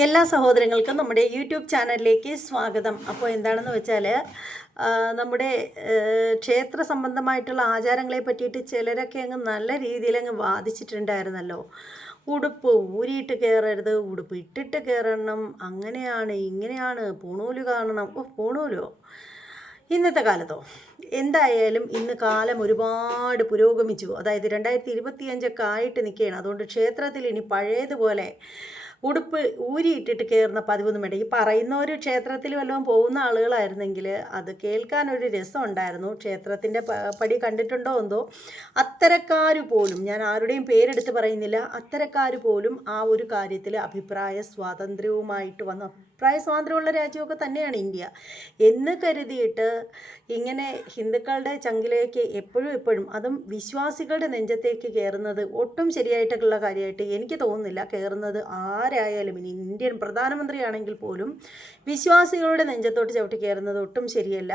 എല്ലാ സഹോദരങ്ങൾക്കും നമ്മുടെ യൂട്യൂബ് ചാനലിലേക്ക് സ്വാഗതം. അപ്പോൾ എന്താണെന്ന് വെച്ചാൽ നമ്മുടെ ക്ഷേത്ര സംബന്ധമായിട്ടുള്ള ആചാരങ്ങളെ പറ്റിയിട്ട് ചിലരൊക്കെ അങ്ങ് നല്ല രീതിയിൽ അങ്ങ് വാദിച്ചിട്ടുണ്ടായിരുന്നല്ലോ. ഉടുപ്പ് ഊരിയിട്ട് കയറരുത് ഉടുപ്പ് ഇട്ടിട്ട് കയറണം അങ്ങനെയാണ് ഇങ്ങനെയാണ് പൂണൂൽ കാണണം. ഓ പൂണൂലോ? ഇന്നത്തെ കാലത്തോ? എന്തായാലും ഇന്ന് കാലം ഒരുപാട് പുരോഗമിച്ചു. അതായത് രണ്ടായിരത്തി ഇരുപത്തിയഞ്ചൊക്കെ ആയിട്ട് നിൽക്കുകയാണ്. അതുകൊണ്ട് ക്ഷേത്രത്തിൽ ഇനി പഴയതുപോലെ ഉടുപ്പ് ഊരിയിട്ടിട്ട് കയറുന്ന പതിവൊന്നും വേണ്ട. ഈ പറയുന്ന ഒരു ക്ഷേത്രത്തിൽ വല്ലതും പോകുന്ന ആളുകളായിരുന്നെങ്കിൽ അത് കേൾക്കാൻ ഒരു രസം ഉണ്ടായിരുന്നു ക്ഷേത്രത്തിന്റെ പടി കണ്ടിട്ടുണ്ടോ എന്തോ? അത്തരക്കാർ പോലും ഞാൻ ആരുടെയും പേരെടുത്ത് പറയുന്നില്ല അത്തരക്കാർ പോലും ആ ഒരു കാര്യത്തിൽ അഭിപ്രായ സ്വാതന്ത്ര്യവുമായിട്ട് വന്നു അഭിപ്രായ സ്വാതന്ത്ര്യമുള്ള രാജ്യമൊക്കെ തന്നെയാണ് ഇന്ത്യ. എന്ന് കരുതിയിട്ട് ഇങ്ങനെ ഹിന്ദുക്കളുടെ ചങ്കിലേക്ക് എപ്പോഴും എപ്പോഴും അതും വിശ്വാസികളുടെ നെഞ്ചത്തേക്ക് കയറുന്നത് ഒട്ടും ശരിയായിട്ടുള്ള കാര്യമായിട്ട് എനിക്ക് തോന്നുന്നില്ല. കയറുന്നത് ആരായാലും ഇനി ഇന്ത്യൻ പ്രധാനമന്ത്രിയാണെങ്കിൽ പോലും വിശ്വാസികളുടെ നെഞ്ചത്തോട്ട് ചവിട്ടി കയറുന്നത് ഒട്ടും ശരിയല്ല.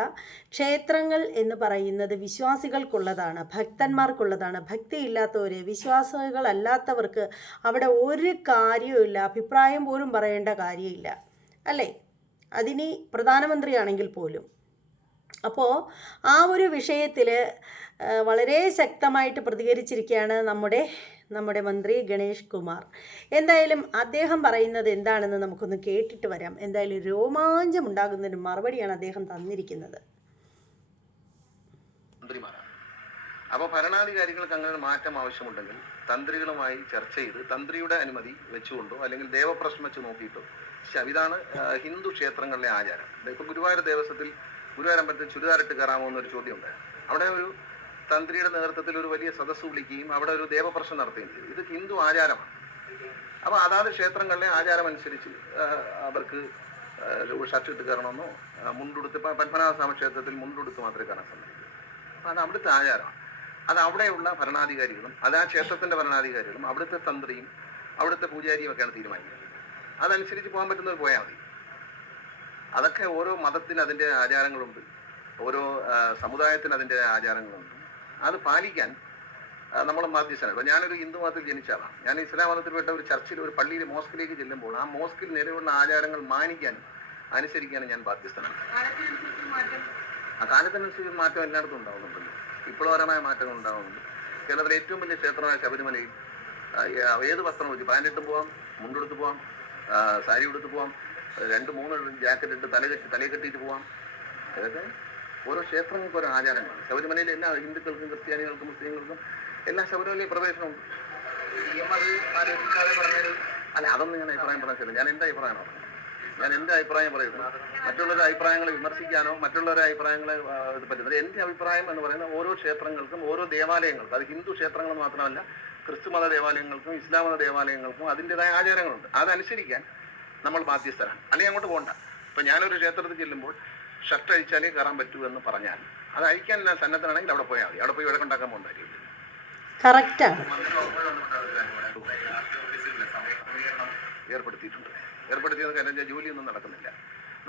ക്ഷേത്രങ്ങൾ എന്ന് പറയുന്നത് വിശ്വാസികൾക്കുള്ളതാണ് ഭക്തന്മാർക്കുള്ളതാണ്. ഭക്തിയില്ലാത്തവർ വിശ്വാസികളല്ലാത്തവർക്ക് അവിടെ ഒരു കാര്യവുമില്ല. അഭിപ്രായം പോലും പറയേണ്ട കാര്യമില്ല. അല്ലേ? അതിനി പ്രധാനമന്ത്രിയാണെങ്കിൽ പോലും. അപ്പോൾ ആ ഒരു വിഷയത്തിൽ വളരെ ശക്തമായിട്ട് പ്രതികരിച്ചിരിക്കുകയാണ് നമ്മുടെ നമ്മുടെ മന്ത്രി ഗണേഷ് കുമാർ. എന്തായാലും അദ്ദേഹം പറയുന്നത് എന്താണെന്ന് നമുക്കൊന്ന് കേട്ടിട്ട് വരാം. എന്തായാലും രോമാഞ്ചം ഉണ്ടാകുന്നതിന് മറുപടിയാണ് അദ്ദേഹം തന്നിരിക്കുന്നത്. അപ്പോൾ ഭരണാധികാരികൾക്ക് അങ്ങനെ മാറ്റം ആവശ്യമുണ്ടെങ്കിൽ തന്ത്രികളുമായി ചർച്ച ചെയ്ത് തന്ത്രിയുടെ അനുമതി വെച്ചുകൊണ്ടോ അല്ലെങ്കിൽ ദേവപ്രശ്നം വെച്ച് നോക്കിയിട്ടോ ശ- ഇതാണ് ഹിന്ദു ക്ഷേത്രങ്ങളിലെ ആചാരം. ഇപ്പൊ ഗുരുവായൂർ ദേവസ്വത്തിൽ ഗുരുവായൂർ അമ്പലത്തിൽ ചുരിദാറിട്ട് കയറാമോ എന്നൊരു ചോദ്യം ഉണ്ട് അവിടെ ഒരു തന്ത്രിയുടെ നേതൃത്വത്തിൽ ഒരു വലിയ സദസ്സ് വിളിക്കുകയും അവിടെ ഒരു ദേവപ്രശ്നം നടത്തുകയും ചെയ്തു. ഇത് ഹിന്ദു ആചാരമാണ്. അപ്പോൾ അതാത് ക്ഷേത്രങ്ങളിലെ ആചാരം അനുസരിച്ച് അവർക്ക് ഷർട്ട് ഇട്ട് കയറണമെന്നോ മുണ്ടുടുത്ത് പത്മനാഭസ്വാമി ക്ഷേത്രത്തിൽ മുണ്ടുടുത്ത് മാത്രമേ സാധിക്കൂ അപ്പോൾ അത് അവിടുത്തെ ആചാരമാണ്. അത് അവിടെയുള്ള ഭരണാധികാരികളും അത് ആ ക്ഷേത്രത്തിന്റെ ഭരണാധികാരികളും അവിടുത്തെ തന്ത്രിയും അവിടുത്തെ പൂജാരിയും ഒക്കെയാണ് തീരുമാനിക്കുന്നത്. അതനുസരിച്ച് പോകാൻ പറ്റുന്നവർ പോയാൽ മതി. അതൊക്കെ ഓരോ മതത്തിന് അതിന്റെ ആചാരങ്ങളുണ്ട്. ഓരോ സമുദായത്തിന് അതിന്റെ ആചാരങ്ങളുണ്ട്. അത് പാലിക്കാൻ നമ്മൾ ബാധ്യസ്ഥനാണ് ഇപ്പം ഞാനൊരു ഹിന്ദു മതത്തിൽ ജനിച്ച ആളാണ്. ഞാൻ ഇസ്ലാം മതത്തിൽപ്പെട്ട ഒരു ചർച്ചിൽ ഒരു പള്ളിയിൽ മോസ്കിലേക്ക് ചെല്ലുമ്പോൾ ആ മോസ്കിൽ നിലവിലുള്ള ആചാരങ്ങൾ മാനിക്കാനും അനുസരിക്കാനും ഞാൻ ബാധ്യസ്ഥനാണ്. ആ കാലത്തിനനുസരിച്ച് മാറ്റം എല്ലായിടത്തും ഉണ്ടാവുന്നുണ്ടല്ലോ. വിപ്ലവകരമായ മാറ്റങ്ങൾ ഉണ്ടാവുന്നുണ്ട്. കേരളത്തിലെ ഏറ്റവും വലിയ ക്ഷേത്രമായ ശബരിമലയിൽ ഏത് വസ്ത്രം വെച്ച് പാന്റിട്ടും പോവാം മുണ്ടെടുത്ത് പോവാം സാരി ഉടുത്ത് പോവാം. രണ്ട് മൂന്ന് ജാക്കറ്റ് ഇട്ട് തല കെട്ടി തലയെ കെട്ടിയിട്ട് പോവാം. അതൊക്കെ ഓരോ ക്ഷേത്രങ്ങൾക്കും ഓരോ ആചാരങ്ങളാണ്. ശബരിമലയിലെ എല്ലാ ഹിന്ദുക്കൾക്കും ക്രിസ്ത്യാനികൾക്കും മുസ്ലിങ്ങൾക്കും എല്ലാ ശബരിമലയിൽ പ്രവേശനമുണ്ട് അല്ല അതൊന്നും ഞാൻ അഭിപ്രായം പറഞ്ഞില്ല ഞാൻ എന്റെ അഭിപ്രായം പറഞ്ഞു ഞാൻ എന്റെ അഭിപ്രായം പറയുന്നു. മറ്റുള്ളവരുടെ അഭിപ്രായങ്ങളെ വിമർശിക്കാനോ മറ്റുള്ളവരുടെ അഭിപ്രായങ്ങളെ ഇത് പറ്റുന്നത് എന്റെ അഭിപ്രായം എന്ന് പറയുന്നത് ഓരോ ക്ഷേത്രങ്ങൾക്കും ഓരോ ദേവാലയങ്ങൾക്കും അത് ഹിന്ദു ക്ഷേത്രങ്ങൾ മാത്രമല്ല ക്രിസ്തു മത ദേവാലയങ്ങൾക്കും ഇസ്ലാം മത ദേവാലയങ്ങൾക്കും അതിന്റെതായ ആചാരങ്ങളുണ്ട്. അതനുസരിക്കാൻ നമ്മൾ ബാധ്യസ്ഥരാണ്. അല്ലെങ്കിൽ അങ്ങോട്ട് പോകണ്ട. ഇപ്പം ഞാനൊരു ക്ഷേത്രത്തിൽ ചെല്ലുമ്പോൾ ഷർട്ട് അഴിച്ചാലേ കയറാൻ പറ്റൂ എന്ന് പറഞ്ഞാൽ അത് അഴിക്കാൻ ഞാൻ സന്നദ്ധനാണെങ്കിൽ അവിടെ പോയാൽ മതി. അവിടെ പോയി വഴക്കുണ്ടാക്കാൻ പോകേണ്ട കാര്യമില്ല ഏർപ്പെടുത്തിയിട്ടുണ്ട്. ഏർപ്പെടുത്തിയത് കാരണം ജോലിയൊന്നും നടക്കുന്നില്ല.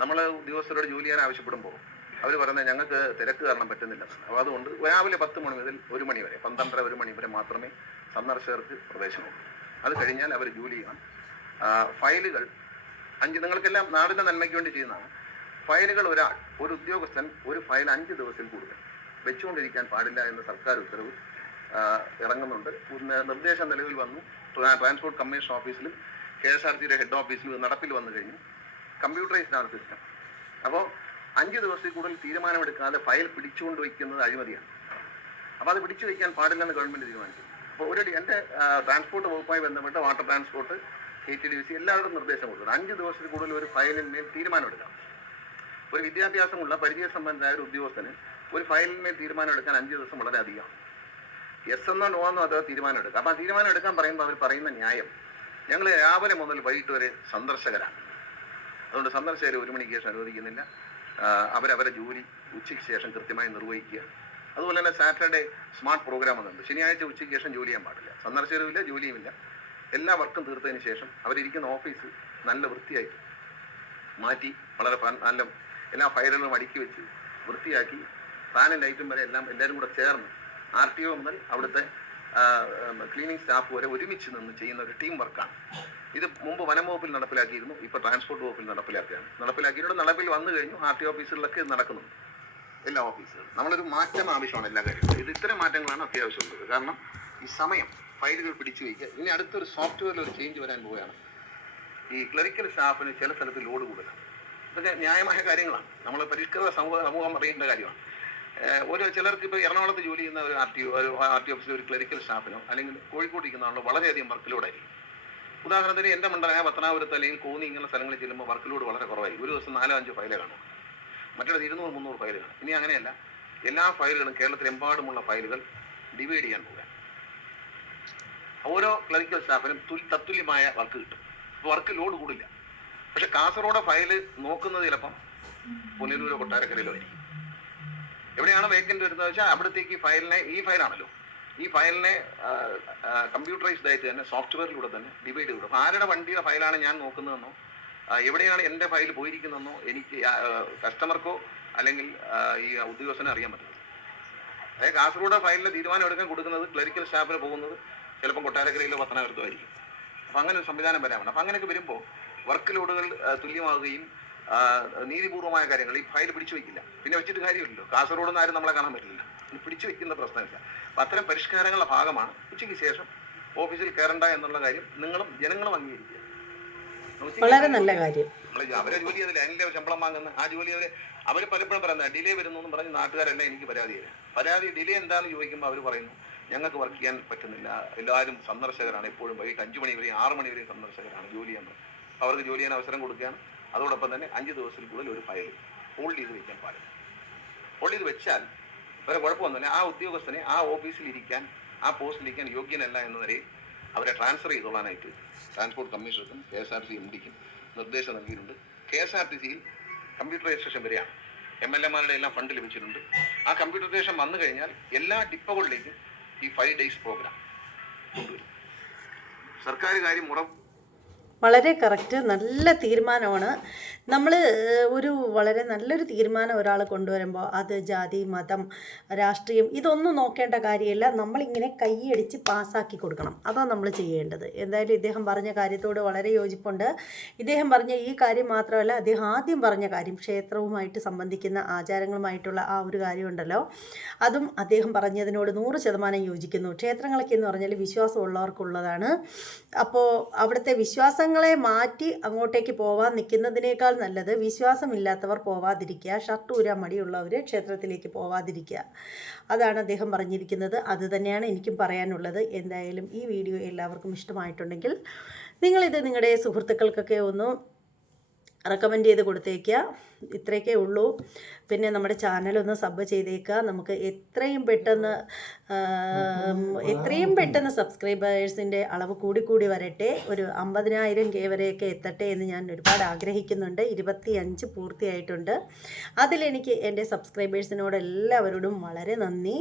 നമ്മൾ ഉദ്യോഗസ്ഥരോട് ജോലി ചെയ്യാൻ ആവശ്യപ്പെടുമ്പോൾ അവർ പറയുന്നത് ഞങ്ങൾക്ക് തിരക്ക് കാരണം പറ്റുന്നില്ല. അപ്പോൾ അതുകൊണ്ട് രാവിലെ പത്ത് മണി മുതൽ ഒരു മണി വരെ പന്ത്രണ്ടര ഒരു മണി വരെ മാത്രമേ സന്ദർശകർക്ക് പ്രവേശനമുള്ളൂ അത് കഴിഞ്ഞാൽ അവർ ജോലി ചെയ്യണം. ഫയലുകൾ അഞ്ച് നിങ്ങൾക്കെല്ലാം നാടിന്റെ നന്മയ്ക്ക് വേണ്ടി ചെയ്യുന്നതാണ്. ഫയലുകൾ ഒരാൾ ഒരു ഉദ്യോഗസ്ഥൻ ഒരു ഫയൽ അഞ്ച് ദിവസം കൂടുതൽ വെച്ചുകൊണ്ടിരിക്കാൻ പാടില്ല എന്ന സർക്കാർ ഉത്തരവ് ഇറങ്ങുന്നുണ്ട്. നിർദ്ദേശം നിലവിൽ വന്നു. ട്രാൻസ്പോർട്ട് കമ്മീഷൻ ഓഫീസിലും കെ എസ് ആർ സിയുടെ ഹെഡ് ഓഫീസിലും നടപ്പിൽ വന്നു കഴിഞ്ഞു. കമ്പ്യൂട്ടറൈസ്ഡ് ആണ് സിസ്റ്റം. അപ്പോൾ അഞ്ച് ദിവസത്തിൽ കൂടുതൽ തീരുമാനമെടുക്കാതെ ഫയൽ പിടിച്ചുകൊണ്ട് വയ്ക്കുന്നത് അഴിമതിയാണ്. അപ്പോൾ അത് പിടിച്ചു വയ്ക്കാൻ പാടില്ലെന്ന് ഗവൺമെന്റ് തീരുമാനിച്ചു. അപ്പോൾ ഒരു എന്റെ ട്രാൻസ്പോർട്ട് വകുപ്പുമായി ബന്ധപ്പെട്ട water transport K T D C എല്ലാവരും നിർദ്ദേശം കൊടുക്കുന്നത് അഞ്ച് ദിവസത്തിൽ കൂടുതൽ ഒരു ഫയലിന്മേൽ തീരുമാനമെടുക്കാം. ഒരു വിദ്യാഭ്യാസമുള്ള പരിചയ സംബന്ധമായ ഒരു ഉദ്യോഗസ്ഥന് ഒരു ഫയലിന്മേൽ തീരുമാനമെടുക്കാൻ അഞ്ച് ദിവസം വളരെ അധികം എസ് എന്നോ നോ എന്നോ അതോ തീരുമാനമെടുക്കാം. അപ്പോൾ അപ്പം ആ തീരുമാനം എടുക്കാൻ പറയുമ്പോൾ അവർ പറയുന്ന ന്യായം. ഞങ്ങൾ രാവിലെ മുതൽ വൈകിട്ട് വരെ സന്ദർശകരാണ്. അതുകൊണ്ട് സന്ദർശകരെ ഒരു മണിക്ക് ശേഷം അനുവദിക്കുന്നില്ല. അവരവരെ ജോലി ഉച്ചയ്ക്ക് ശേഷം കൃത്യമായി നിർവഹിക്കുക. അതുപോലെ തന്നെ സാറ്റർഡേ സ്മാർട്ട് പ്രോഗ്രാം എന്നുണ്ട് ശനിയാഴ്ച ഉച്ചയ്ക്ക് ശേഷം ജോലി ചെയ്യാൻ പാടില്ല. സന്ദർശനവുമില്ല ജോലിയുമില്ല. എല്ലാ വർക്കും തീർത്തതിന് ശേഷം അവരിയ്ക്കുന്ന ഓഫീസ് നല്ല വൃത്തിയായിട്ട് മാറ്റി വളരെ നല്ല എല്ലാ ഫയലുകളും അടുക്കി വെച്ച് വൃത്തിയാക്കി ഫാനും ലൈറ്റും വരെ എല്ലാം എല്ലാവരും കൂടെ ചേർന്ന് ആർ ടി ഒ മുതൽ അവിടുത്തെ ക്ലീനിങ് സ്റ്റാഫ് വരെ ഒരുമിച്ച് നിന്ന് ചെയ്യുന്ന ഒരു ടീം വർക്കാണ്. ഇത് മുമ്പ് വനം വകുപ്പിൽ നടപ്പിലാക്കിയിരുന്നു ഇപ്പോൾ ട്രാൻസ്പോർട്ട് വകുപ്പിൽ നടപ്പിലാക്കുകയാണ്. നടപ്പിലാക്കിയിട്ടുണ്ട് നടപ്പിൽ വന്നു കഴിഞ്ഞു ആർ ടി ഓഫീസുകളിലൊക്കെ നടക്കുന്നുണ്ട് എല്ലാ ഓഫീസുകളും. നമ്മളൊരു മാറ്റം ആവശ്യമാണ് എല്ലാ കാര്യങ്ങളും ഇത് ഇത്തരം മാറ്റങ്ങളാണ് അത്യാവശ്യമുള്ളത് കാരണം ഈ സമയം ഫയലുകൾ പിടിച്ചു വയ്ക്കുക. ഇനി അടുത്തൊരു സോഫ്റ്റ്വെയറിൽ ഒരു ചേഞ്ച് വരാൻ പോവുകയാണ്. ഈ ക്ലറിക്കൽ സ്റ്റാഫിന് ചില സ്ഥലത്ത് ലോഡ് കൂടുതലാണ്. ഇതൊക്കെ ന്യായമായ കാര്യങ്ങളാണ്. നമ്മൾ പരിഷ്കൃത സമൂഹ സമൂഹം അറിയേണ്ട കാര്യമാണ്. ഒരു ചിലർക്ക് ഇപ്പോൾ എറണാകുളത്ത് ജോലി ചെയ്യുന്ന ഒരു ആർ ടി ഒരു ആർ ടി ഓഫീസിലെ ഒരു ക്ലറിക്കൽ സ്റ്റാഫിനോ അല്ലെങ്കിൽ കോഴിക്കോട് ഇരിക്കുന്ന ആളോ വളരെയധികം വർക്ക് ലോഡായിരിക്കും ഉദാഹരണത്തിന് എന്റെ മണ്ഡലമായ പത്തനാപുരത്ത് അല്ലെങ്കിൽ കോന്നി ഇങ്ങനെയുള്ള സ്ഥലങ്ങളിൽ ചെല്ലുമ്പോൾ വർക്ക് ലോഡ് വളരെ കുറവായിരിക്കും ഒരു ദിവസം നാലോ അഞ്ചോ ഫയലേ കാണും. മറ്റിടത്ത് ഇരുന്നൂറ് മുന്നൂറ് ഫയൽ കാണും. ഇനി അങ്ങനെയല്ല. എല്ലാ ഫയലുകളും കേരളത്തിലെമ്പാടുമുള്ള ഫയലുകൾ ഡിവൈഡ് ചെയ്യാൻ പോകുക ഓരോ ക്ലറിക്കൽ സ്റ്റാഫിനും തുൽ തത്തുല്യമായ വർക്ക് കിട്ടും. വർക്ക് ലോഡ് കൂടില്ല. പക്ഷെ കാസർഗോഡ് ഫയൽ നോക്കുന്നത് ചിലപ്പം പുനലൂരോ കൊട്ടാരക്കരയിലോ ആയിരിക്കും. എവിടെയാണ് വേക്കന്റ് വരുന്നത് വെച്ചാൽ അവിടത്തേക്ക് ഈ ഫയലിനെ ഈ ഫയലാണല്ലോ ഈ ഫയലിനെ കമ്പ്യൂട്ടറൈസ്ഡ് ആയിട്ട് തന്നെ സോഫ്റ്റ്വെയറിലൂടെ തന്നെ ഡിവൈഡ് ചെയ്തു. ആരുടെ വണ്ടിയുടെ ഫയലാണ് ഞാൻ നോക്കുന്നതെന്നോ എവിടെയാണ് എന്റെ ഫയൽ പോയിരിക്കുന്നതെന്നോ എനിക്ക് കസ്റ്റമർക്കോ അല്ലെങ്കിൽ ഈ ഉദ്യോഗസ്ഥനെ അറിയാൻ പറ്റുന്നത് അതായത് കാസർഗോഡ് ഫയലിലെ തീരുമാനം എടുക്കാൻ കൊടുക്കുന്നത് ക്ലറിക്കൽ സ്റ്റാഫിന് പോകുന്നത് ചിലപ്പോൾ കൊട്ടാരക്കരയിലോ പത്തനാപുരത്തോ ആയിരിക്കും. അപ്പം അങ്ങനെ ഒരു സംവിധാനം വരാറുണ്ട് അപ്പം അങ്ങനെയൊക്കെ വരുമ്പോൾ വർക്ക് ലോഡുകൾ തുല്യമാകുകയും നീതിപൂർവമായ കാര്യങ്ങൾ ഈ ഫയൽ പിടിച്ചു വയ്ക്കില്ല. പിന്നെ വെച്ചിട്ട് കാര്യമില്ലല്ലോ. കാസർഗോഡ് നിന്ന് ആരും നമ്മളെ കാണാൻ പറ്റില്ല പിടിച്ചു വെക്കുന്ന പ്രശ്നമില്ല. അപ്പം അത്തരം പരിഷ്കാരങ്ങളുടെ ഭാഗമാണ് ഉച്ചയ്ക്ക് ശേഷം ഓഫീസിൽ കയറണ്ട എന്നുള്ള കാര്യം നിങ്ങളും ജനങ്ങളും അംഗീകരിക്കുക. വളരെ നല്ല കാര്യം. അവരെ ജോലി ചെയ്തില്ല അതിന്റെ ശമ്പളം വാങ്ങുന്ന ആ ജോലി അവരെ അവർ പലപ്പോഴും പറയുന്നത് ഡിലേ വരുന്നു എന്ന് പറഞ്ഞ് നാട്ടുകാരെല്ലാം എനിക്ക് പരാതി തരാം പരാതി ഡിലേ എന്താണെന്ന് ചോദിക്കുമ്പോൾ അവർ പറയുന്നു ഞങ്ങൾക്ക് വർക്ക് ചെയ്യാൻ പറ്റുന്നില്ല. എല്ലാവരും സന്ദർശകരാണ് എപ്പോഴും. വൈകിട്ട് അഞ്ചു മണി വരെയും ആറ് മണി വരെയും സന്ദർശകരാണ് ജോലി ചെയ്യാൻ അവർക്ക് ജോലി ചെയ്യാൻ അവസരം കൊടുക്കുകയാണ്. അതോടൊപ്പം തന്നെ അഞ്ച് ദിവസത്തിൽ കൂടുതൽ ഒരു ഫയൽ ഹോൾഡ് ചെയ്ത് വെക്കാൻ പാടില്ല. ഹോൾഡ് ചെയ്ത് വെച്ചാൽ വേറെ കുഴപ്പമൊന്നുമില്ല. ആ ഉദ്യോഗസ്ഥനെ ആ ഓഫീസിൽ ഇരിക്കാൻ ആ പോസ്റ്റിൽ ഇരിക്കാൻ യോഗ്യനല്ല എന്ന നിലയിൽ അവരെ ട്രാൻസ്ഫർ ചെയ്തോളാനായിട്ട് transport കമ്മീഷണർക്കും K S R T M ഡിക്കും നിർദ്ദേശം നൽകിയിട്ടുണ്ട്. കെ എസ് ആർ ടി സിയിൽ കമ്പ്യൂട്ടറൈസേഷൻ വരെയാണ് എം എൽ എമാരുടെ എല്ലാം ഫണ്ട് ലഭിച്ചിട്ടുണ്ട്. ആ കമ്പ്യൂട്ടറൈസേഷൻ വന്നു കഴിഞ്ഞാൽ എല്ലാ ഡിപ്പകളിലേക്കും ഈ ഫൈവ് ഡേയ്സ് പ്രോഗ്രാം കൊണ്ടുവരും. സർക്കാർ കാര്യം മുറ വളരെ കറക്റ്റ് നല്ല തീരുമാനമാണ്. നമ്മൾ ഒരു വളരെ നല്ലൊരു തീരുമാനം ഒരാൾ കൊണ്ടുവരുമ്പോൾ അത് ജാതി മതം രാഷ്ട്രീയം ഇതൊന്നും നോക്കേണ്ട കാര്യമില്ല. നമ്മളിങ്ങനെ കൈയടിച്ച് പാസ്സാക്കി കൊടുക്കണം. അതാണ് നമ്മൾ ചെയ്യേണ്ടത്. എന്തായാലും ഇദ്ദേഹം പറഞ്ഞ കാര്യത്തോട് വളരെ യോജിപ്പുണ്ട്. ഇദ്ദേഹം പറഞ്ഞ ഈ കാര്യം മാത്രമല്ല അദ്ദേഹം ആദ്യം പറഞ്ഞ കാര്യം ക്ഷേത്രവുമായിട്ട് സംബന്ധിക്കുന്ന ആചാരങ്ങളുമായിട്ടുള്ള ആ ഒരു കാര്യമുണ്ടല്ലോ. അതും അദ്ദേഹം പറഞ്ഞതിനോട് നൂറ് ശതമാനം യോജിക്കുന്നു. ക്ഷേത്രങ്ങളൊക്കെ എന്ന് പറഞ്ഞാൽ വിശ്വാസമുള്ളവർക്കുള്ളതാണ്. അപ്പോൾ അവിടുത്തെ വിശ്വാസങ്ങളെ മാറ്റി അങ്ങോട്ടേക്ക് പോവാൻ നിൽക്കുന്നതിനേക്കാൾ നല്ലത് വിശ്വാസമില്ലാത്തവർ പോവാതിരിക്കുക ഷർട്ട് ഊരാൻ മടിയുള്ളവർ ക്ഷേത്രത്തിലേക്ക് പോവാതിരിക്കുക. അതാണ് അദ്ദേഹം പറഞ്ഞിരിക്കുന്നത്. അത് തന്നെയാണ് എനിക്കും പറയാനുള്ളത്. എന്തായാലും ഈ വീഡിയോ എല്ലാവർക്കും ഇഷ്ടമായിട്ടുണ്ടെങ്കിൽ നിങ്ങളിത് നിങ്ങളുടെ സുഹൃത്തുക്കൾക്കൊക്കെ ഒന്ന് റെക്കമെൻഡ് ചെയ്ത് കൊടുത്തേക്കുക ഇത്രയൊക്കെ ഉള്ളൂ. പിന്നെ നമ്മുടെ ചാനലൊന്ന് സബ് ചെയ്തേക്കുക നമുക്ക് എത്രയും പെട്ടെന്ന് എത്രയും പെട്ടെന്ന് സബ്സ്ക്രൈബേഴ്സിന്റെ അളവ് കൂടി കൂടി വരട്ടെ. ഒരു അമ്പതിനായിരം കെ വരെയൊക്കെ എത്തട്ടെ എന്ന് ഞാൻ ഒരുപാട് ആഗ്രഹിക്കുന്നുണ്ട്. ഇരുപത്തി അഞ്ച് പൂർത്തിയായിട്ടുണ്ട് അതിലെനിക്ക് എന്റെ സബ്സ്ക്രൈബേഴ്സിനോട് എല്ലാവരോടും വളരെ നന്ദി.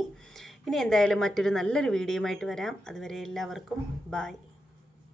ഇനി എന്തായാലും മറ്റൊരു നല്ലൊരു വീഡിയോ ആയിട്ട് വരാം. അതുവരെ എല്ലാവർക്കും ബായ്